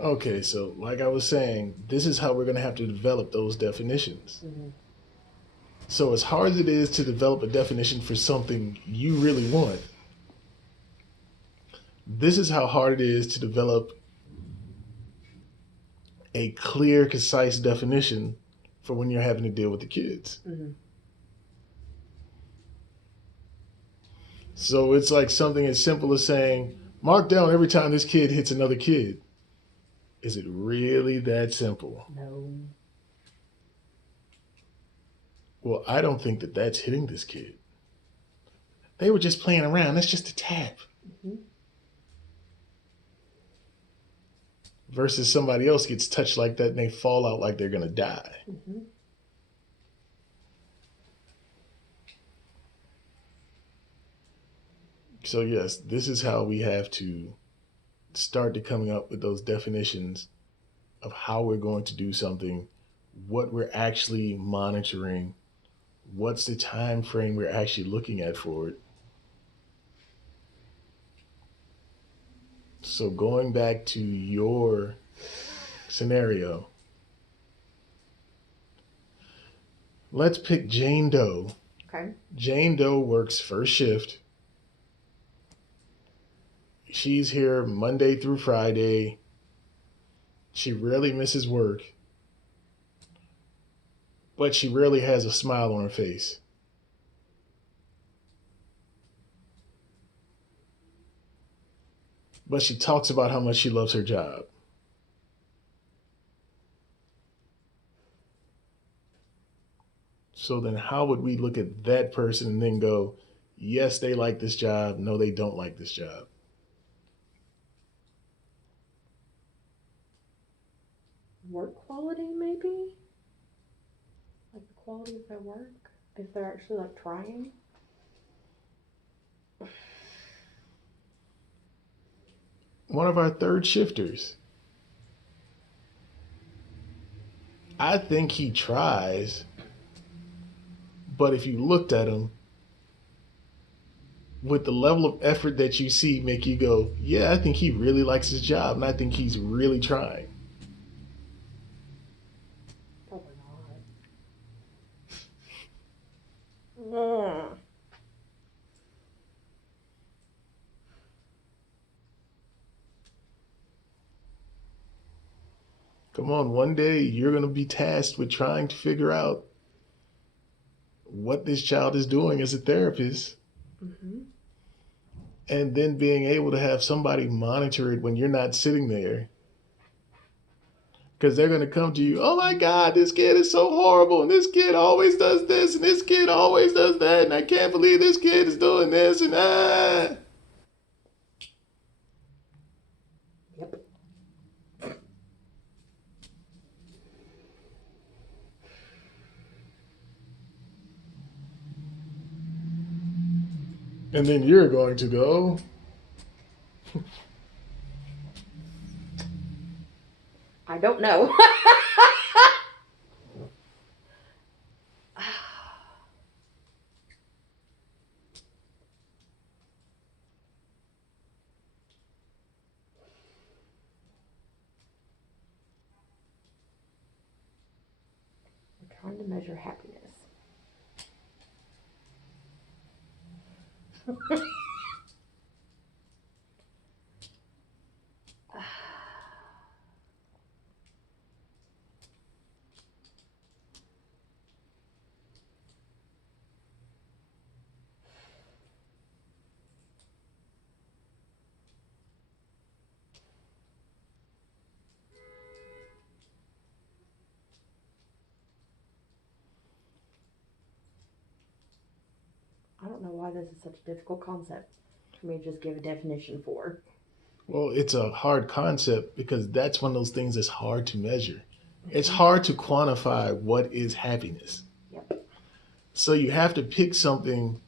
Okay, so like I was saying, this is how we're going to have to develop those definitions. Mm-hmm. So, as hard as it is to develop a definition for something you really want, this is how hard it is to develop a clear, concise definition for when you're having to deal with the kids. Mm-hmm. So, it's like something as simple as saying, mark down every time this kid hits another kid. Is it really that simple? No. Well, I don't think that that's hitting this kid. They were just playing around. That's just a tap. Mm-hmm. Versus somebody else gets touched like that and they fall out like they're going to die. Mm-hmm. So, yes, this is how we have to start to coming up with those definitions of how we're going to do something, what we're actually monitoring, what's the time frame we're actually looking at for it. So, going back to your scenario, let's pick Jane Doe. Okay. Jane Doe works first shift. She's here Monday through Friday. She rarely misses work, but she rarely has a smile on her face. But she talks about how much she loves her job. So then how would we look at that person and then go, yes, they like this job. No, they don't like this job. Work quality, maybe? Like the quality of their work? If they're actually like trying? One of our third shifters. I think he tries, but if you looked at him, with the level of effort that you see, make you go, yeah, I think he really likes his job, and I think he's really trying. Probably not. Come on, one day you're going to be tasked with trying to figure out what this child is doing as a therapist, Mm-hmm. and then being able to have somebody monitor it when you're not sitting there. Because they're going to come to you, oh my God, this kid is so horrible, and this kid always does this, and this kid always does that, and I can't believe this kid is doing this, and ah. Yep. And then you're going to go, I don't know. We're trying to measure happiness. I don't know why this is such a difficult concept for me to just give a definition for. well, it's a hard concept because that's one of those things that's hard to measure. It's hard to quantify what is happiness. Yep. So you have to pick something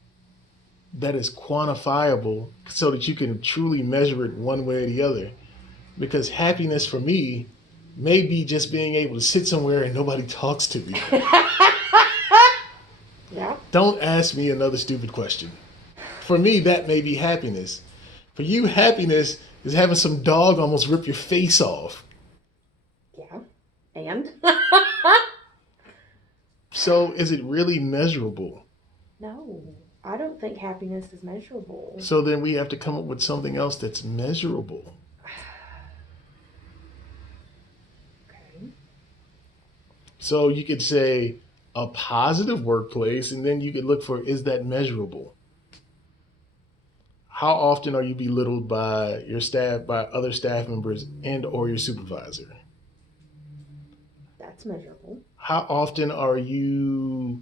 that is quantifiable so that you can truly measure it one way or the other. Because happiness for me may be just being able to sit somewhere and nobody talks to me. Yeah. Don't ask me another stupid question. For me, that may be happiness. For you, happiness is having some dog almost rip your face off. Yeah. And? So is it really measurable? No, I don't think happiness is measurable. So then we have to come up with something else that's measurable. Okay. So you could say a positive workplace, and then you could look for, is that measurable? How often are you belittled by your staff, by other staff members, and or your supervisor? That's measurable. How often are you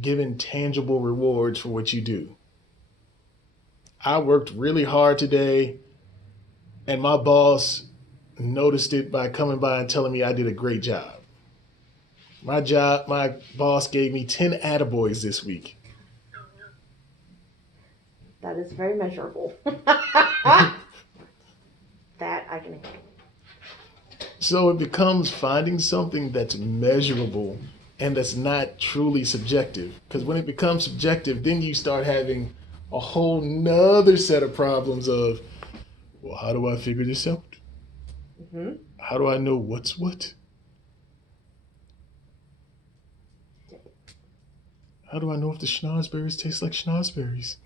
given tangible rewards for what you do? I worked really hard today, and my boss noticed it by coming by and telling me I did a great job. My boss gave me 10 attaboys this week. That is very measurable. That I can handle. So it becomes finding something that's measurable and that's not truly subjective. Because when it becomes subjective, then you start having a whole nother set of problems of, well, how do I figure this out? Mm-hmm. How do I know what's what? How do I know if the schnozberries taste like schnozberries?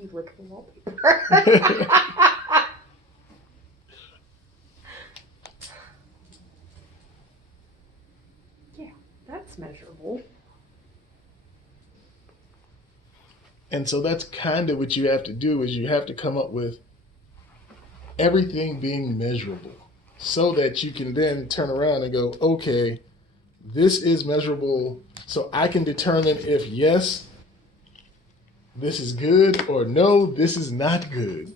You lick the wallpaper. Yeah, that's measurable. And so that's kind of what you have to do, is you have to come up with everything being measurable so that you can then turn around and go, okay, this is measurable, so I can determine if yes, this is good, or no, this is not good.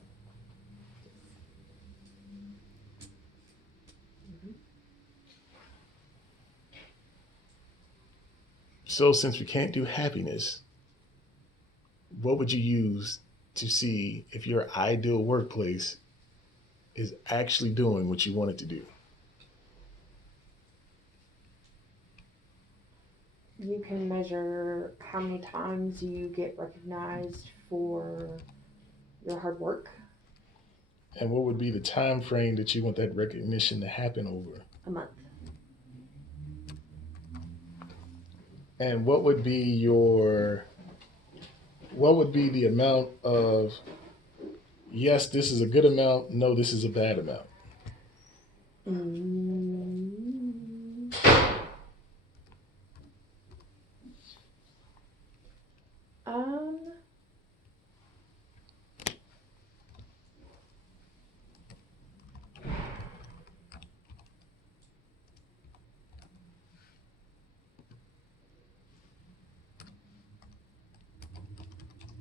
So since we can't do happiness, what would you use to see if your ideal workplace is actually doing what you want it to do? You can measure how many times you get recognized for your hard work. And what would be the time frame that you want that recognition to happen over? A month. And what would be the amount of, yes, this is a good amount, no, this is a bad amount? Um,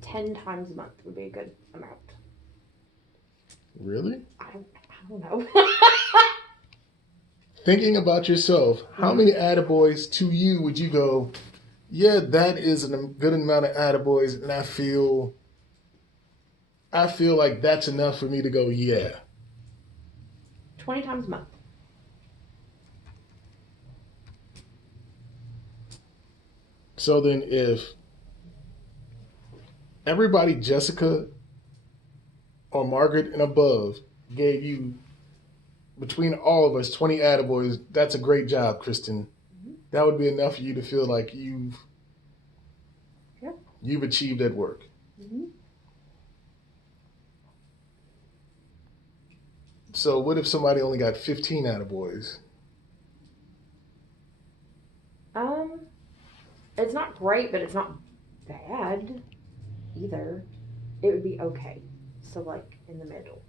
10 times a month would be a good amount. Really? I don't know. Thinking about yourself, how many attaboys to you would you go, yeah, that is a good amount of attaboys, and I feel like that's enough for me to go, yeah. 20 times a month. So then if everybody, Jessica or Margaret and above, gave you, between all of us, 20 attaboys, that's a great job, Kristen. That would be enough for you to feel like you've achieved that work. Mm-hmm. So what if somebody only got 15 attaboys? It's not great, but it's not bad either. It would be okay. So like in the middle.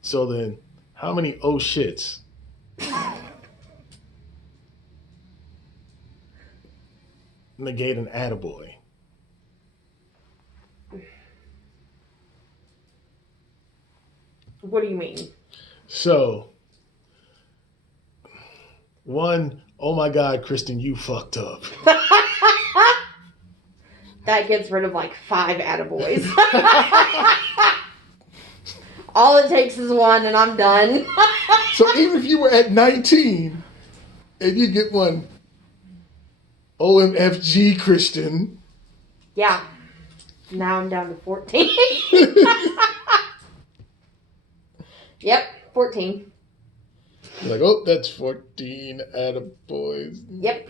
So then, how many oh shits? Negate an attaboy. What do you mean? So, one, oh my God, Kristen, you fucked up. That gets rid of like 5 attaboys. All it takes is one and I'm done. So even if you were at 19 and you get one, OMFG, Christian. Yeah. Now I'm down to 14. Yep, 14. You're like, oh, that's 14 attaboys. Yep.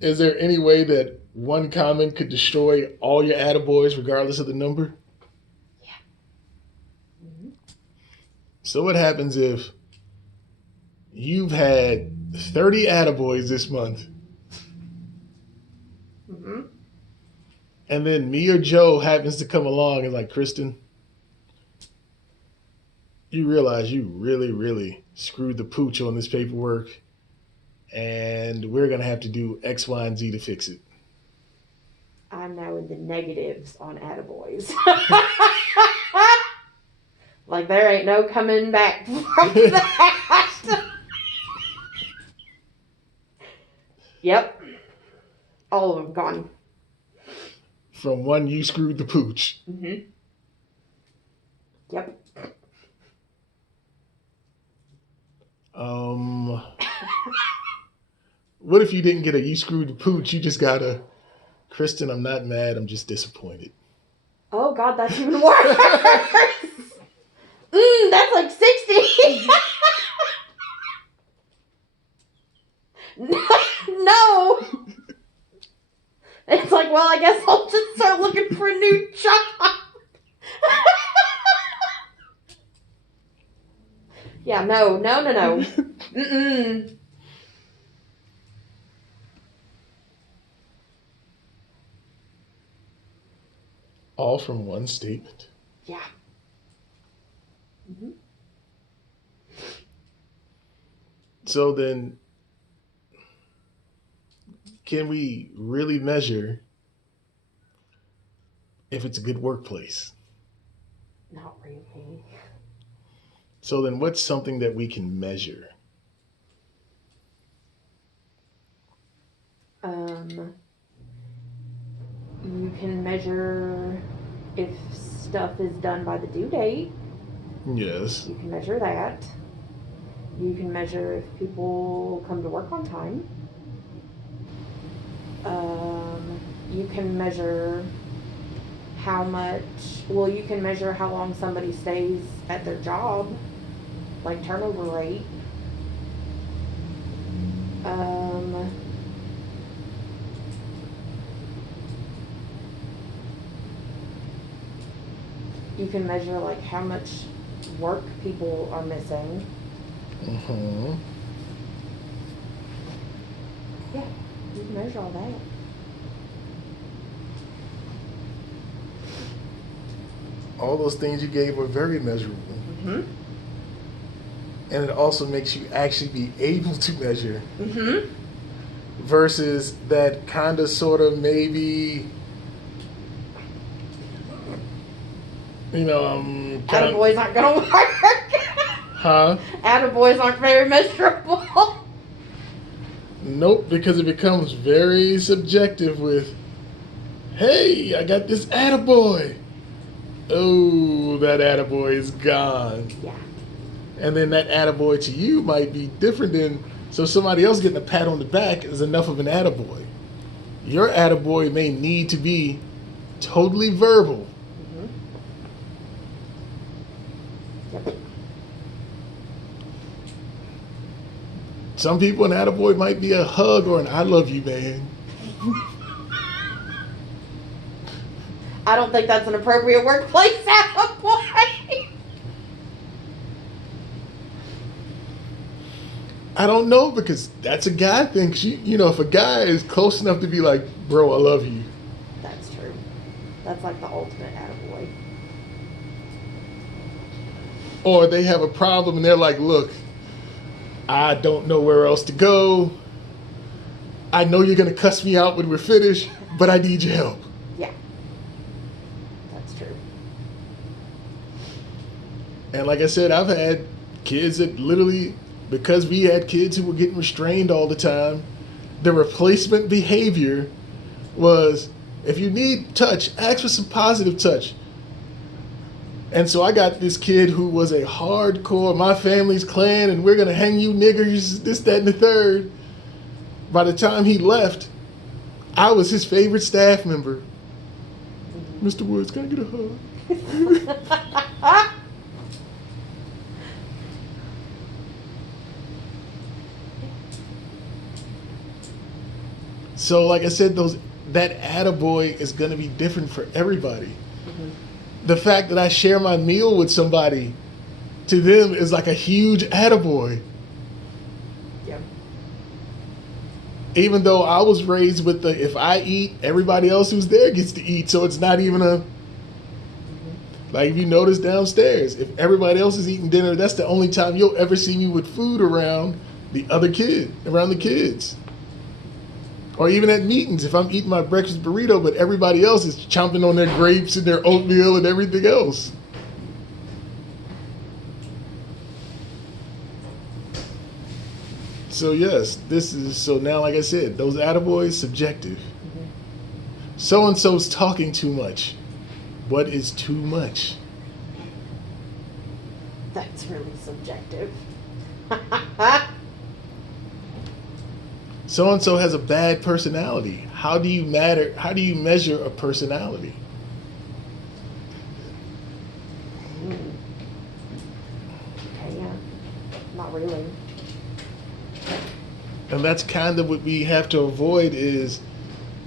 Is there any way that one comment could destroy all your attaboys regardless of the number? Yeah. Mm-hmm. So what happens if you've had 30 attaboys this month, Mm-hmm. and then me or Joe happens to come along and like, Kristen, you realize you really, really screwed the pooch on this paperwork, and we're going to have to do X, Y, and Z to fix it. I'm now in the negatives on attaboys. Like, there ain't no coming back from that. Yep. All of them gone. From one, you screwed the pooch. Mm-hmm. Yep. What if you didn't get a you screwed the pooch? You just got a, Kristen, I'm not mad, I'm just disappointed. Oh, God, that's even worse. That's like 60. No. It's like, well, I guess I'll just start looking for a new job. Yeah, no. Mm-mm. All from one statement. Yeah. Mm-hmm. So then, can we really measure if it's a good workplace? Not really. So then, what's something that we can measure? You can measure if stuff is done by the due date. Yes. You can measure that. You can measure if people come to work on time. You can measure how much, well, you can measure how long somebody stays at their job, like turnover rate. You can measure like how much work people are missing. Mm-hmm. Yeah, you can measure all that. All those things you gave were very measurable. Mm-hmm. And it also makes you actually be able to measure. Mm-hmm. Versus that kind of sort of maybe, Attaboys aren't gonna work. Huh? Attaboys aren't very measurable. Nope, because it becomes very subjective with, hey, I got this attaboy. Oh, that attaboy is gone. Yeah. And then that attaboy to you might be different than, so somebody else getting a pat on the back is enough of an attaboy. Your attaboy may need to be totally verbal. Mm-hmm. Yep. Some people, an attaboy might be a hug or an I love you, man. I don't think that's an appropriate workplace attaboy. I don't know, because that's a guy thing. 'Cause if a guy is close enough to be like, bro, I love you. That's true. That's like the ultimate attaboy. Or they have a problem and they're like, look, I don't know where else to go. I know you're going to cuss me out when we're finished, but I need your help. Yeah. That's true. And like I said, I've had kids that literally, because we had kids who were getting restrained all the time, the replacement behavior was, if you need touch, ask for some positive touch. And so I got this kid who was a hardcore, my family's clan, and we're going to hang you niggers, this, that, and the third. By the time he left, I was his favorite staff member. Mr. Woods, can I get a hug? So, like I said, that attaboy is going to be different for everybody. Mm-hmm. The fact that I share my meal with somebody, to them, is like a huge attaboy. Yeah. Even though I was raised with the, if I eat, everybody else who's there gets to eat, so it's not even a, like if you notice downstairs, if everybody else is eating dinner, that's the only time you'll ever see me with food around around the kids. Or even at meetings, if I'm eating my breakfast burrito, but everybody else is chomping on their grapes and their oatmeal and everything else. So yes, so now, like I said, those attaboys, subjective. Mm-hmm. So-and-so's talking too much. What is too much? That's really subjective. So-and-so has a bad personality. How do you measure a personality? Okay, yeah. Not really. And that's kind of what we have to avoid, is